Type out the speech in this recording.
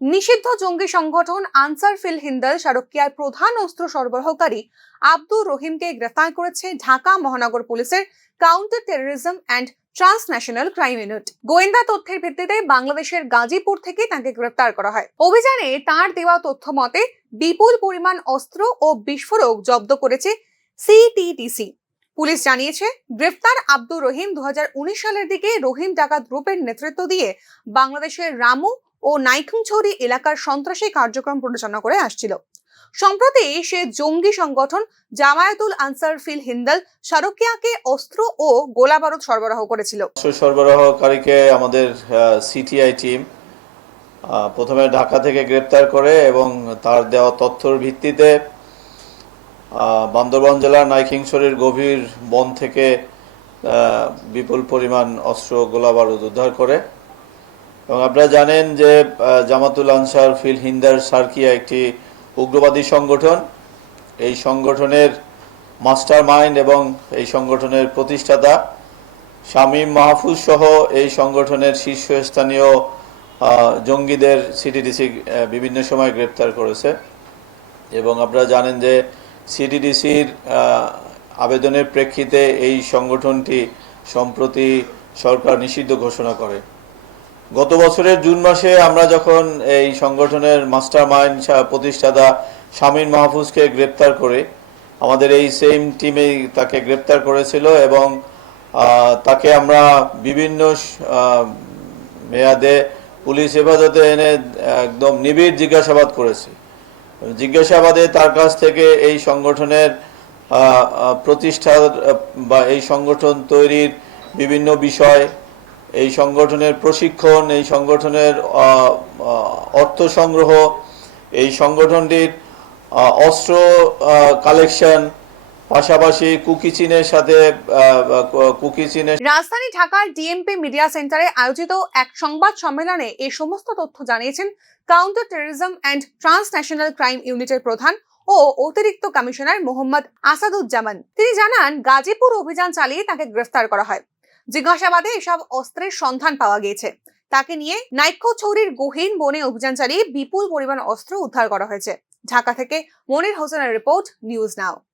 নিষিদ্ধ জঙ্গি সংগঠন আনসার ফিল হিন্দাল শরকিয়ার প্রধান অস্ত্র সরবরাহকারী আব্দুর রহিমকে গ্রেফতার করেছে ঢাকা মহানগর পুলিশের counter terrorism and transnational crime unit. গোয়েন্দা তথ্যের ভিত্তিতে বাংলাদেশের গাজীপুর থেকে তাকে গ্রেফতার করা হয়। অভিযানে তার দেওয়া তথ্য মতে বিপুল পরিমাণ অস্ত্র ও বিস্ফোরক জব্দ করেছে সিটিটিসি। পুলিশ জানিয়েছে, গ্রেফতার আব্দুর রহিম 2019 সালের দিকে রহিম ডাকাত গ্রুপের নেতৃত্ব দিয়ে বাংলাদেশের রামু ও নাইখুংছড়ি এলাকার সন্ত্রাসী কার্যক্রম পরিচালনা করে আসছিল। সম্প্রতি সে জঙ্গি সংগঠন জামায়াতুল আনসার ফিল হিন্দাল শরকিয়াকে অস্ত্র ও গোলাবারুদ সরবরাহ করেছিল। সরবরাহকারীকে আমাদের সিটিআই টিম প্রথমে ঢাকা থেকে গ্রেপ্তার করে এবং তার দেওয়া তথ্যের ভিত্তিতে বান্দরবান জেলার নাইখিংছড়ির গভীর বন থেকে বিপুল পরিমাণ অস্ত্র গোলাবারুদ উদ্ধার করে। এবং আপনারা জানেন যে জামাতুল আনসার ফিল হিন্দাল শরকিয়া একটি উগ্রবাদী সংগঠন। এই সংগঠনের মাস্টার মাইন্ড এবং এই সংগঠনের প্রতিষ্ঠাতা শামীম মাহফুজ সহ এই সংগঠনের শীর্ষস্থানীয় জঙ্গিদের সিটিডিসি বিভিন্ন সময় গ্রেপ্তার করেছে। এবং আপনারা জানেন যে সিটিডিসির আবেদনের প্রেক্ষিতে এই সংগঠনটি সম্প্রতি সরকার নিষিদ্ধ ঘোষণা করে। গত বছরের জুন মাসে আমরা যখন এই সংগঠনের মাস্টার মাইন্ড প্রতিষ্ঠাতা শামীম মাহফুজকে গ্রেপ্তার করে, আমাদের এই সেম টিমেই তাকে গ্রেপ্তার করেছিল এবং তাকে আমরা বিভিন্ন মেয়াদে পুলিশ হেফাজতে এনে একদম নিবিড় জিজ্ঞাসাবাদ করেছি। জিজ্ঞাসাবাদে তার কাছ থেকে এই সংগঠনের প্রতিষ্ঠার বা এই সংগঠন তৈরির বিভিন্ন বিষয়, এই সংগঠনের প্রশিক্ষণ, এই সংগঠনের অর্থ সংগ্রহ, এই সংগঠনটির অস্ত্র কালেকশন, পাশাপাশি রাজধানী ঢাকার ডিএমপি মিডিয়া সেন্টারে আয়োজিত এক সংবাদ সম্মেলনে এই সমস্ত তথ্য জানিয়েছেন counter terrorism and transnational crime ইউনিটের প্রধান ও অতিরিক্ত কমিশনার মোহাম্মদ আসাদুজ্জামান। তিনি জানান, গাজীপুর অভিযান চালিয়ে তাকে গ্রেফতার করা হয়। জিজ্ঞাসাবাদে এসব অস্ত্রের সন্ধান পাওয়া গিয়েছে। তাকে নিয়ে নাইখুংছড়ির গহীন বনে অভিযান চালিয়ে বিপুল পরিমাণ অস্ত্র উদ্ধার করা হয়েছে। ঢাকা থেকে মনির হোসেনের রিপোর্ট, নিউজ নাও।